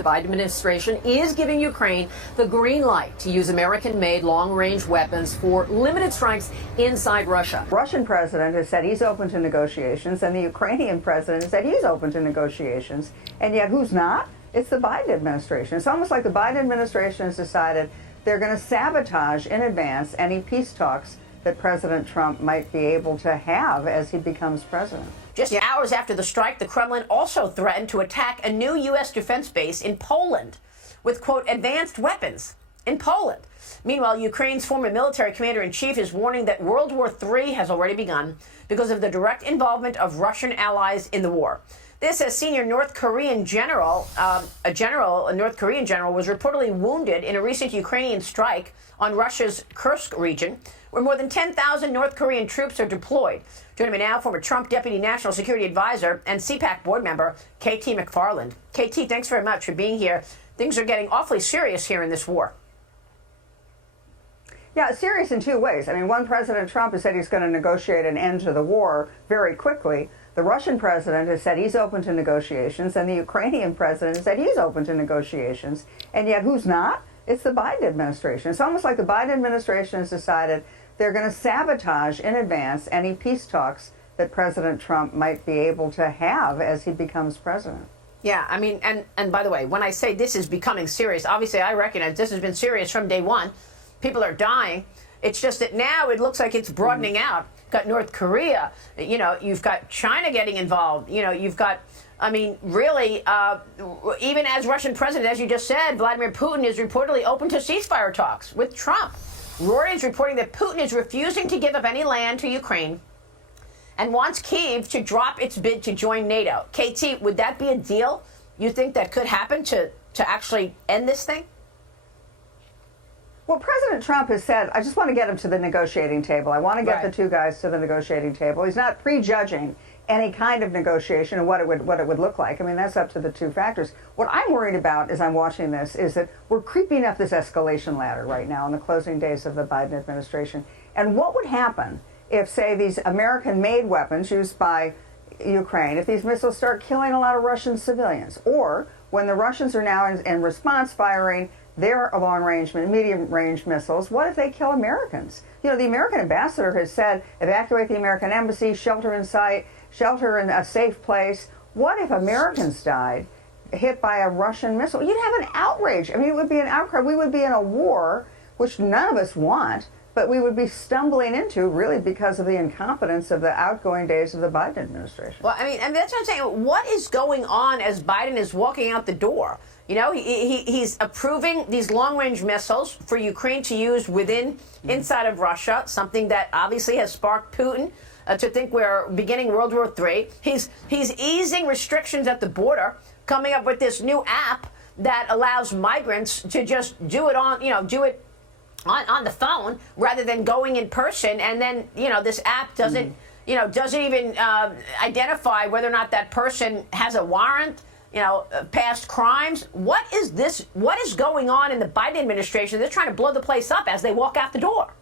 The Biden administration is giving Ukraine the green light to use American-made long-range weapons for limited strikes inside Russia. The Russian president has said he's open to negotiations, and the Ukrainian president has said he's open to negotiations. And yet who's not? It's the Biden administration. It's almost like the Biden administration has decided they're going to sabotage in advance any peace talks that President Trump might be able to have as he becomes president. Just hours after the strike, the Kremlin also threatened to attack a new U.S. defense base in Poland with, quote, advanced weapons in Poland. Meanwhile, Ukraine's former military commander-in-chief is warning that World War III has already begun because of the direct involvement of Russian allies in the war. This, as senior North Korean general, a North Korean general was reportedly wounded in a recent Ukrainian strike on Russia's Kursk region, where more than 10,000 North Korean troops are deployed. Joining me now, former Trump Deputy National Security Advisor and CPAC board member, KT McFarland. KT, thanks very much for being here. Things are getting awfully serious here in this war. Yeah, serious in two ways. I mean, one, President Trump has said he's going to negotiate an end to the war very quickly. The Russian president has said he's open to negotiations, and the Ukrainian president has said he's open to negotiations. And yet who's not? It's the Biden administration. It's almost like the Biden administration has decided they're going to sabotage in advance any peace talks that President Trump might be able to have as he becomes president. Yeah, I mean, and by the way, when I say this is becoming serious, obviously I recognize this has been serious from day one. People are dying. It's just that now it looks like it's broadening out. You've got North Korea, you know, you've got China getting involved, you know, you've got, I mean, really, even as Russian president, as you just said, Vladimir Putin is reportedly open to ceasefire talks with Trump. Reuters is reporting that Putin is refusing to give up any land to Ukraine and wants Kyiv to drop its bid to join NATO. KT, would that be a deal you think that could happen to actually end this thing? Well, President Trump has said, I just want to get him to the negotiating table. I want to get the two guys to the negotiating table. He's not prejudging any kind of negotiation and what it would look like. I mean, that's up to the two factors. What I'm worried about as I'm watching this is that we're creeping up this escalation ladder right now in the closing days of the Biden administration. And what would happen if, say, these American-made weapons used by Ukraine, if these missiles start killing a lot of Russian civilians, or when the Russians are now in response firing their long-range, medium-range missiles, what if they kill Americans? You know, the American ambassador has said, evacuate the American embassy, shelter in sight, shelter in a safe place. What if Americans died hit by a Russian missile? You'd have an outrage. I mean, it would be an outcry. We would be in a war, which none of us want, but we would be stumbling into really because of the incompetence of the outgoing days of the Biden administration. Well, I mean, and that's what I'm saying. What is going on as Biden is walking out the door? You know, he's approving these long-range missiles for Ukraine to use inside of Russia, something that obviously has sparked Putin to think we're beginning World War III. He's easing restrictions at the border, coming up with this new app that allows migrants to just do it on the phone rather than going in person. And then, you know, this app doesn't even identify whether or not that person has a warrant, past crimes. What is this? What is going on in the Biden administration? They're trying to blow the place up as they walk out the door.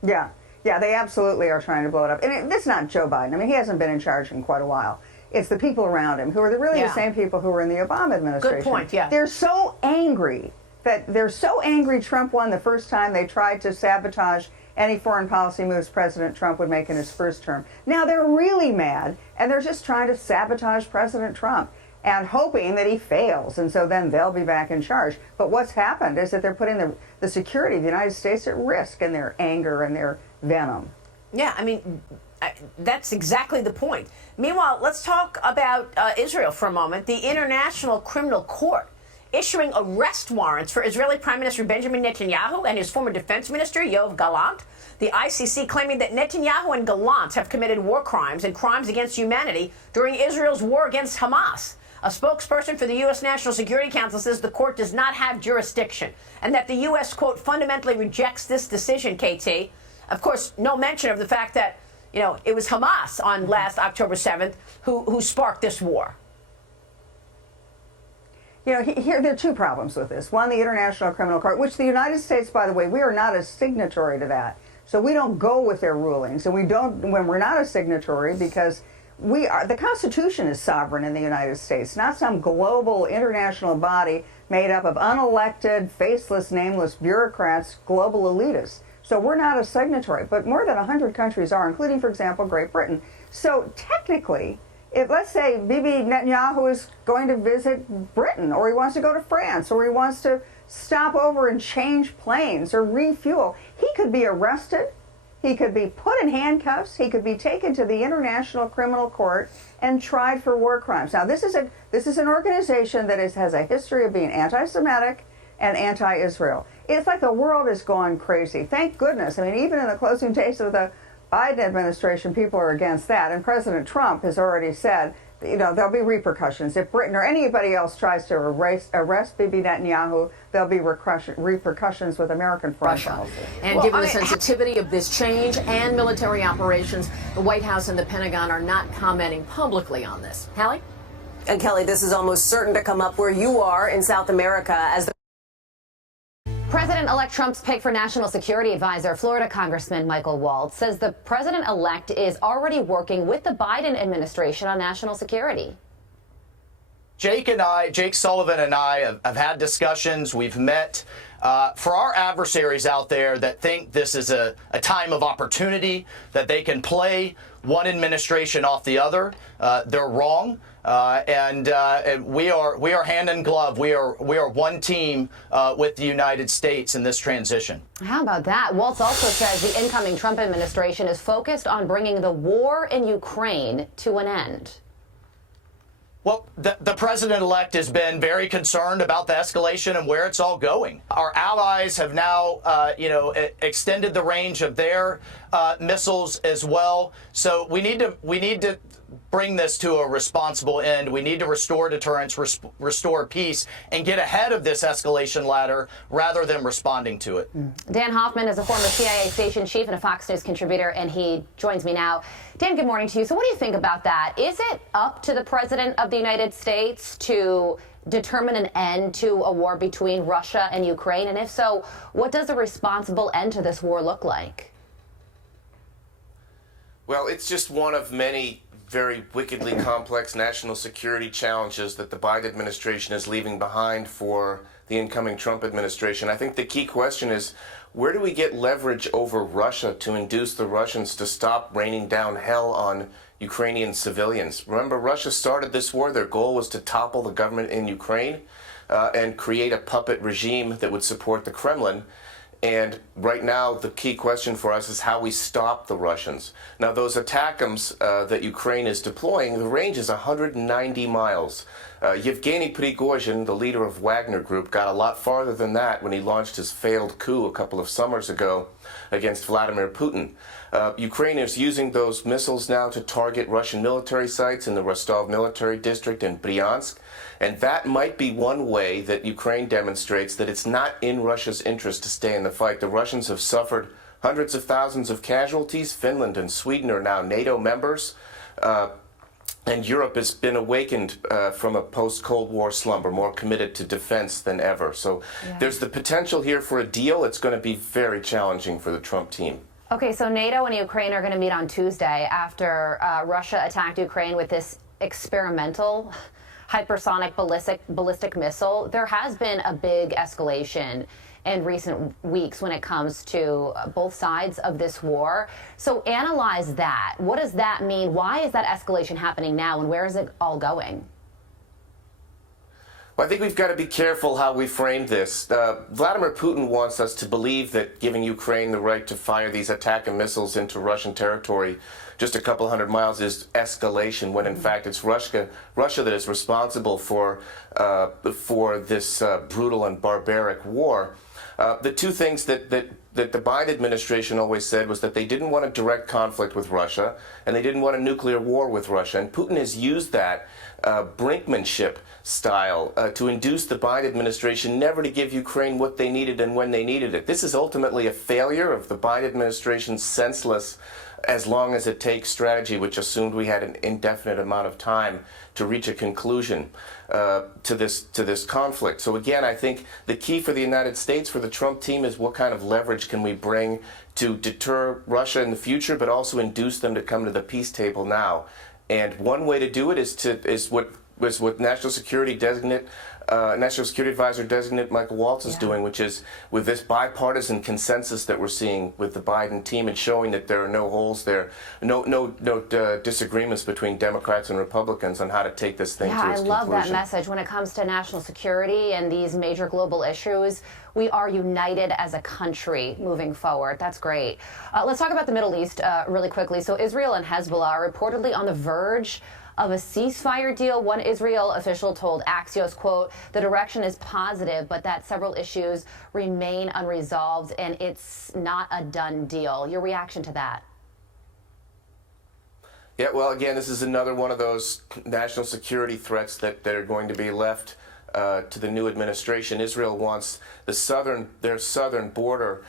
Yeah, they absolutely are trying to blow it up. And it's not Joe Biden. I mean, he hasn't been in charge in quite a while. It's the people around him who are really the same people who were in the Obama administration. Good point, yeah. They're so angry Trump won the first time they tried to sabotage any foreign policy moves President Trump would make in his first term. Now they're really mad, and they're just trying to sabotage President Trump and hoping that he fails, and so then they'll be back in charge. But what's happened is that they're putting the security of the United States at risk in their anger and their venom. Yeah, I mean, that's exactly the point. Meanwhile, let's talk about Israel for a moment. The International Criminal Court issuing arrest warrants for Israeli Prime Minister Benjamin Netanyahu and his former defense minister, Yoav Gallant. The ICC claiming that Netanyahu and Gallant have committed war crimes and crimes against humanity during Israel's war against Hamas. A spokesperson for the U.S. National Security Council says the court does not have jurisdiction and that the U.S., quote, fundamentally rejects this decision, KT. Of course, no mention of the fact that, it was Hamas on last October 7th who sparked this war. Here there are two problems with this. One, the International Criminal Court, which the United States, by the way, we are not a signatory to that. So we don't go with their rulings. And when we're not a signatory because the Constitution is sovereign in the United States, not some global international body made up of unelected, faceless, nameless bureaucrats, global elitists. So we're not a signatory, but more than 100 countries are, including, for example, Great Britain. So technically, if, let's say, Bibi Netanyahu is going to visit Britain, or he wants to go to France, or he wants to stop over and change planes or refuel, he could be arrested, he could be put in handcuffs, he could be taken to the International Criminal Court and tried for war crimes. Now, this is an organization that has a history of being anti-Semitic and anti-Israel. It's like the world is going crazy. Thank goodness. I mean, even in the closing days of the Biden administration, people are against that. And President Trump has already said, you know, there'll be repercussions. If Britain or anybody else tries to arrest Bibi Netanyahu, there'll be repercussions with American foreign policy. And given the sensitivity of this change and military operations, the White House and the Pentagon are not commenting publicly on this. Hallie? And Kelly, this is almost certain to come up where you are in South America as the President-elect Trump's pick for National Security Advisor, Florida Congressman Michael Waltz, says the president-elect is already working with the Biden administration on national security. Jake Sullivan and I have had discussions. We've met. For our adversaries out there that think this is a time of opportunity, that they can play one administration off the other, they're wrong. And we are hand in glove. We are one team with the United States in this transition. How about that? Waltz also says the incoming Trump administration is focused on bringing the war in Ukraine to an end. Well, the president-elect has been very concerned about the escalation and where it's all going. Our allies have now, extended the range of their missiles as well. So we need to bring this to a responsible end. We need to restore deterrence, restore peace, and get ahead of this escalation ladder rather than responding to it. Dan Hoffman is a former CIA station chief and a Fox News contributor, and he joins me now. Dan, good morning to you. So what do you think about that? Is it up to the President of the United States to determine an end to a war between Russia and Ukraine? And if so, what does a responsible end to this war look like? Well, it's just one of many very wickedly complex national security challenges that the Biden administration is leaving behind for the incoming Trump administration. I think the key question is, where do we get leverage over Russia to induce the Russians to stop raining down hell on Ukrainian civilians? Remember, Russia started this war. Their goal was to topple the government in Ukraine and create a puppet regime that would support the Kremlin. And right now, the key question for us is how we stop the Russians. Now, those ATACMS that Ukraine is deploying, the range is 190 miles. Yevgeny Prigozhin, the leader of Wagner Group, got a lot farther than that when he launched his failed coup a couple of summers ago against Vladimir Putin. Ukraine is using those missiles now to target Russian military sites in the Rostov military district in Bryansk. And that might be one way that Ukraine demonstrates that it's not in Russia's interest to stay in the fight. The Russians have suffered hundreds of thousands of casualties. Finland and Sweden are now NATO members. And Europe has been awakened from a post-Cold War slumber, more committed to defense than ever. So there's the potential here for a deal. It's going to be very challenging for the Trump team. Okay, so NATO and Ukraine are going to meet on Tuesday after Russia attacked Ukraine with this experimental hypersonic ballistic missile. There has been a big escalation in recent weeks when it comes to both sides of this war. So analyze that. What does that mean? Why is that escalation happening now, and where is it all going? Well, I think we've got to be careful how we frame this. Vladimir Putin wants us to believe that giving Ukraine the right to fire these ATACMS missiles into Russian territory just a couple hundred miles is escalation, when in fact it's Russia that is responsible for this brutal and barbaric war. The two things that the Biden administration always said was that they didn't want a direct conflict with Russia, and they didn't want a nuclear war with Russia. And Putin has used that brinkmanship style to induce the Biden administration never to give Ukraine what they needed and when they needed it. This is ultimately a failure of the Biden administration's senseless as long as it takes strategy, which assumed we had an indefinite amount of time to reach a conclusion to this conflict. So again, I think the key for the United States, for the Trump team, is what kind of leverage can we bring to deter Russia in the future, but also induce them to come to the peace table now. And one way to do it is what National Security Advisor designate Michael Waltz is doing, which is with this bipartisan consensus that we're seeing with the Biden team and showing that there are no holes there, no disagreements between Democrats and Republicans on how to take this thing to its conclusion. Yeah, I love that message. When it comes to national security and these major global issues, we are united as a country moving forward. That's great. Let's talk about the Middle East really quickly. So Israel and Hezbollah are reportedly on the verge of a ceasefire deal. One Israel official told Axios, quote, the direction is positive, but that several issues remain unresolved and it's not a done deal. Your reaction to that? Yeah, well, again, this is another one of those national security threats that are going to be left to the new administration. Israel wants their southern border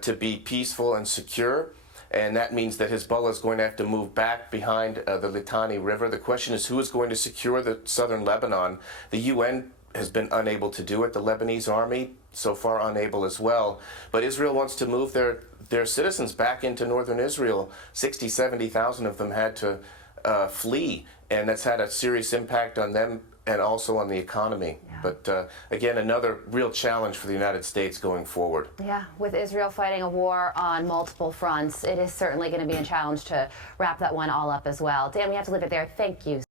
to be peaceful and secure. And that means that Hezbollah is going to have to move back behind the Litani River. The question is, who is going to secure the southern Lebanon? The UN has been unable to do it. The Lebanese army, so far, unable as well. But Israel wants to move their citizens back into northern Israel. 60,000, 70,000 of them had to flee, and that's had a serious impact on them and also on the economy. Yeah. But again, another real challenge for the United States going forward. Yeah, with Israel fighting a war on multiple fronts, it is certainly going to be a challenge to wrap that one all up as well. Dan, we have to leave it there. Thank you.